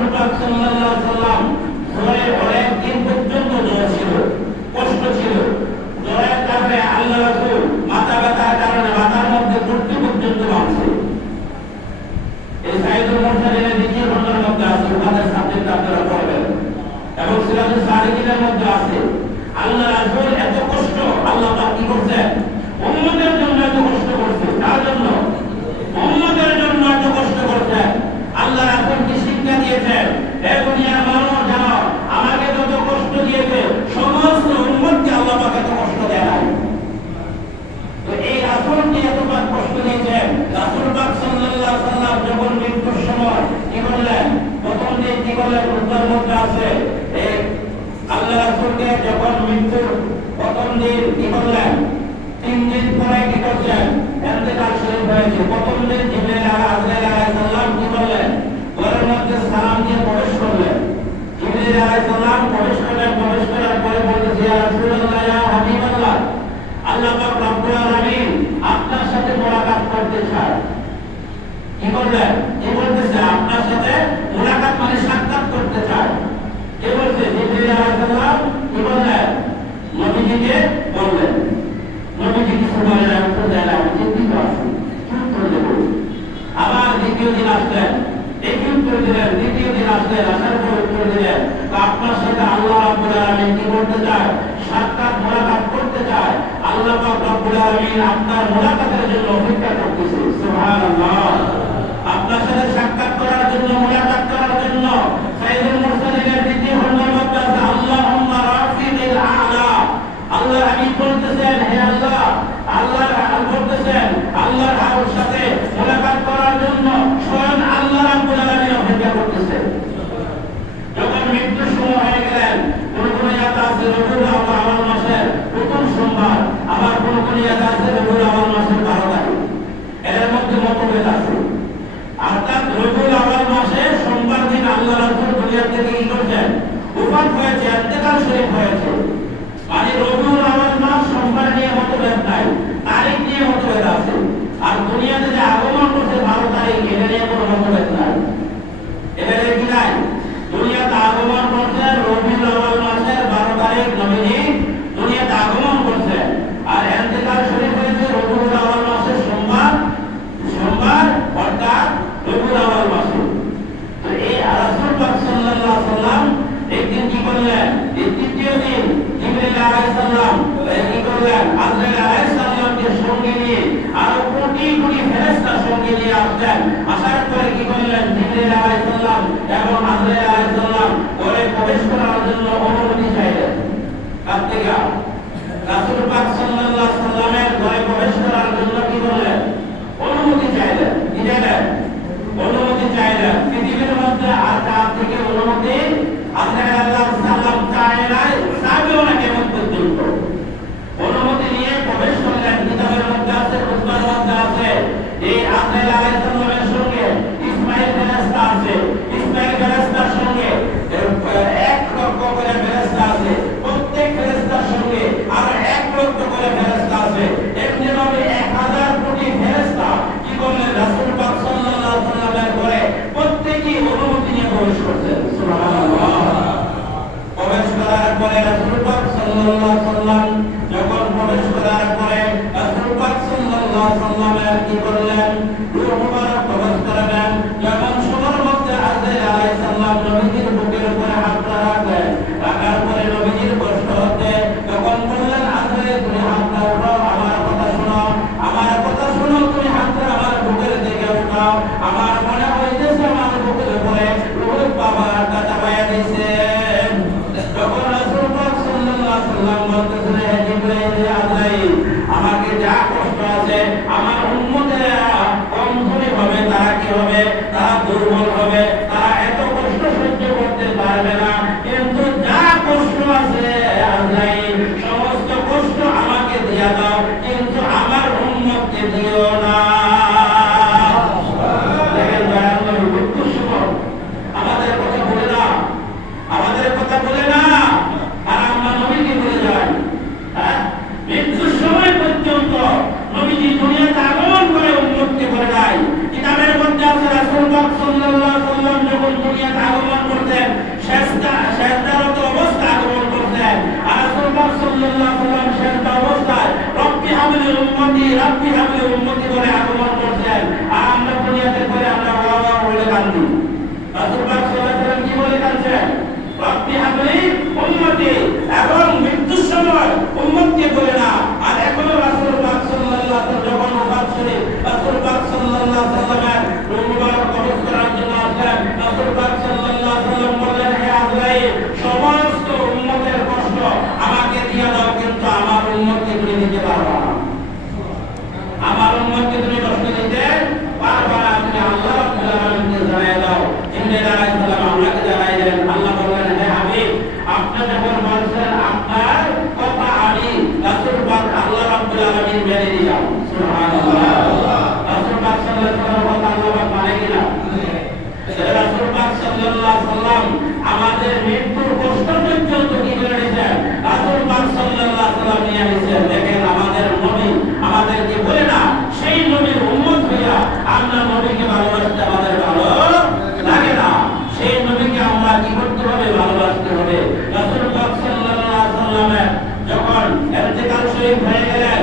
রাসূল পাক সাল্লাল্লাহু আলাইহি ওয়াসাল্লাম জ্বরে অনেক দিন পর্যন্ত জ্বর ছিল, কষ্ট ছিল। জ্বরের কারণে আল্লাহ রাসূল মাথা ব্যথার কারণে মাথার মধ্যে মূর্তি পর্যন্ত ভাঙছে। এই সাইদুল মুরসালিনের দ্বিতীয় খণ্ডের মধ্যে আছে, উনাদের সাবজেক্ট আপনারা পড়বেন, এবং সিরাজুস সালিকিনের মধ্যে আছে। আল্লাহ রাসূল এত কষ্ট আল্লাহ পাক কি করছেন? উম্মতের জন্য এত কষ্ট করছে। তার জন্য উম্মতের জন্য এত কষ্ট করছেন। আল্লাহ রাসূল কি শিক্ষা দিয়েছেন? হে দুনিয়ার মানুষ, জানো আমাকে যত কষ্ট দিয়েছে সমস্ত উম্মতকে আল্লাহ পাক এত কষ্ট দেয় নাই। তো এই রাসূলকে এতবার কষ্ট দিয়েছেন। রাসূল পাক সাল্লাল্লাহু আলাইহি ওয়াসাল্লাম যখন মৃত্যুর সময় কি করলেন? প্রথম দিন কি করলেন? উত্তর মধ্যে আছে এই আল্লাহ রাসূলকে যখন মৃত্যুর প্রথম দিন কি করলেন? 3 দিন পরে কি করছেন? ইন্তেকাল শরীফ হয়েছে। প্রথম দিন জিবরাইল আলাইহিস সালাম কি করলেন? ঘরের মধ্যে সালাম দিয়ে প্রবেশ করলেন। জিবরাইল আলাইহিস সালাম প্রবেশ করার পরে বলতেছে, ইয়া রাসূলুল্লাহ, ইয়া হাবিবাল্লাহ, আল্লাহ পাক রব্বুল আলামিন আপনার সাথে মুলাকাত করতে চায়। কি করলেন? কি বলতেছে? আপনার সাথে মুলাকাত মানে সাক্ষাৎ করতে চায়। কি বলছে? জিবরাইল আলাইহিস সালাম কি বললেন? নবীজিকে বললেন। নবীজি কিছু বলে না, উত্তর দেয় না, আমি চিন্তিত আছি, কি উত্তর দেব? আবার দ্বিতীয় দিন আসলেন, একই উত্তর দিলেন। দ্বিতীয় দিন আসলেন, আসার পর উত্তর দিলেন, আপনার সাথে আল্লাহ রাব্বুল আলামিন কি করতে চায়? সাক্ষাৎ মুলাকাত করতে চায়। আল্লাহ পাক রব্বুল আলামিন আপনার মুলাকাতের জন্য অপেক্ষা করতেছে। সুবহানাল্লাহ। আপনার সাথে সাক্ষাৎ করার জন্য, মুলাকাত করার জন্য সাইয়্যিদুল মুরসালিনের দ্বিতীয় খণ্ডের মধ্যে আছে, আল্লাহুম্মা রাফিকিল আ'লা। আল্লাহ হাবিব বলতেছেন, হে আল্লাহ, আল্লাহর হাবিব বলতেছেন, আল্লাহর হাবিবের সাথে মুলাকাত করার জন্য স্বয়ং আল্লাহ রাব্বুল আলামিন অপেক্ষা করতেছেন। যখন মৃত্যুর সময় হয়ে গেলেন, কোন কোন ইয়াতে আছে রবিউল আউয়াল মাসের প্রথম সোমবার, আবার কোন কোন ইয়াতে আছে রবিউল আউয়াল মাসের 12 তারিখ। এর মধ্যে মতভেদ আছে। অর্থাৎ রবিউল আউয়াল মাসে সোমবার দিন আল্লাহ রাসূল দুনিয়া থেকে কি করছেন? ওফাত হয়েছে, ইন্তেকাল শরীফ হয়েছে। মানে রবিউল আউয়াল মাস সোমবার নিয়ে মতভেদ নাই, তারিখ নিয়ে মতভেদ আছে। আর দুনিয়াতে যে আগমন করছে 12 তারিখ, এটা নিয়ে কোনো মতভেদ নাই। এবারে কি নাই? দুনিয়াতে আগমন করছে রবিউল আউয়াল মাসের 12 তারিখ, নবীজি দুনিয়াতে আগমন করছে। আর ইন্তেকাল শরীফ হয়েছে রবিউল আউয়াল মাসের সোমবার অর্থাৎ রবিউল আউয়াল মাসে। তো এই রাসূল পাক সাল্লাল্লাহু আলাইহি ওয়াসাল্লাম একদিন কি করলেন? এই তৃতীয় দিন জিবরাইল আলাইহিস সালাম কি করলেন? আজরাইল আলাইহিস সালামকে সঙ্গে নিয়ে আর কোটি কোটি ফেরেশতা সঙ্গে নিয়ে আসলেন। আসার পরে কি করলেন? জিবরাইল আলাইহিস সালাম এবং আজরাইল আলাইহিস সালাম ঘরে প্রবেশ করার জন্য অনুমতি চাইলেন। কার থেকে? রাসূল পাক সাল্লাল্লাহু আলাইহি সাল্লামের ঘরে প্রবেশ করার জন্য কি করলেন? অনুমতি চাইলেন। কি চাইলেন? অনুমতি চাইলেন। পৃথিবীর মধ্যে আর কার থেকে অনুমতি আজরাইল আলাইহিস সালাম চায় নাই, চাইবেও না কেমন পর্যন্ত। অনুমতি নিয়ে প্রবেশ করলেন। কিতাবের মধ্যে আছে, কুরআনের মধ্যে আছে, এই আজরাইল আলাইহিস সালামের সঙ্গে ইসমাঈল ফেরেশতা আছে। ইসমাঈল ফেরেশতার সঙ্গে 1 লক্ষ করে ফেরেশতা আছে। প্রত্যেক ফেরেশতার সঙ্গে আর 1 লক্ষ করে ফেরেশতা আছে। এমনি ভাবে 1000 কোটি ফেরেশতা কি করলেন? রাসূল পাক সাল্লাল্লাহু আলাইহি ওয়াসাল্লামের ঘরে প্রত্যেকই অনুমতি নিয়ে প্রবেশ করতেন। সুবহানাল্লাহ। প্রবেশ করার পরে রাসূল পাক সাল্লাল্লাহু আলাইহি ওয়াসাল্লাম যখন প্রবেশ করার পরে রাসূল পাক সাল্লাল্লাহু আলাইহি ওয়াসাল্লামের কি করলেন? রূহ মুবারক প্রবেশ করালেন। যখন সবার মধ্যে আজরাইল আলাইহিস সালাম নবীজির বুকের উপরে হাতটা রাখলেন, রাখার পরে নবীজির কষ্ট হতে তখন বললেন, আজরাইল তুমি হাতটা উঠাও, আমার কথা শোনো, আমার কথা শোনো, তুমি হাতটা আমার বুকের দিকে উঠাও। আমার মনে হইতেছে আমার বুকের উপরে রূহ বাবা হাতটা চাপায়া দিয়েছে। যখন রাসূল পাক সাল্লাল্লাহু আলাইহি ওয়াসাল্লাম বলতেছেন, হে জিবরাইল, আজরাইল, আমাকে যা কষ্ট আছে আমার উম্মতেরা কম ধরে কান্দি। রাসূল পাক সাল্লাল্লাহু আলাইহি ওয়াসাল্লাম কি বলে কাঁদছেন? রব্বি হাবলি উম্মতি, এবং মৃত্যুর সময় উম্মতকে বলে না। আর এখনো রাসূল পাক সাল্লাল্লাহু আলাইহি ওয়াসাল্লাম যখন ওফাত শরীফ রাসূল পাক সাল্লাল্লাহু আলাইহি ওয়াসাল্লামের রূহ মুবারক কবজ করার জন্য আসলেন, রাসূল পাক সাল্লাল্লাহু আলাইহি ওয়াসাল্লাম বললেন, হে আজরাইল, সমস্ত উম্মতের কষ্ট আমাকে দিয়ে দাও, কিন্তু আমার উম্মতকে তুমি দিতে পারবে না। আমার উম্মতকে তুমি কষ্ট দিতে পারবে না, তুমি আল্লাহ রাব্বুল আলামিনকে জানাই দাও। জিবরাইল আলাইহিস সালাম আল্লাহকে জানাইলেন। আল্লাহ বললেন, হে হাবিব, আপনি যখন বলছেন আপনার কথা আমি রাসূল পাক আল্লাহ রাব্বুল আলামিন মেনে নিলাম। সুবহানাল্লাহ। রাসূল পাক সাল্লাল্লাহু আলাইহি ওয়াসাল্লাম কথা আল্লাহ পাক মানে কিনা? রাসূল পাক সাল্লাল্লাহু আলাইহি ওয়াসাল্লাম আমাদের মৃত্যুর কষ্ট পর্যন্ত কি করে নিয়েছেন? রাসূল পাক সাল্লাল্লাহু আলাইহি ওয়াসাল্লাম নিয়ে নিয়েছেন। দেখেন, আমাদের নবী আমাদেরকে বলে না, সেই নবীর উম্মত হইয়া আমরা নবীকে ভালোবাসতে আমাদের ভালো লাগে না। সেই নবীকে আমরা কি করতে হবে? ভালোবাসতে হবে। রাসূল পাক সাল্লাল্লাহু আলাইহি ওয়াসাল্লামের যখন ইন্তেকাল শরীফ হয়ে গেলেন,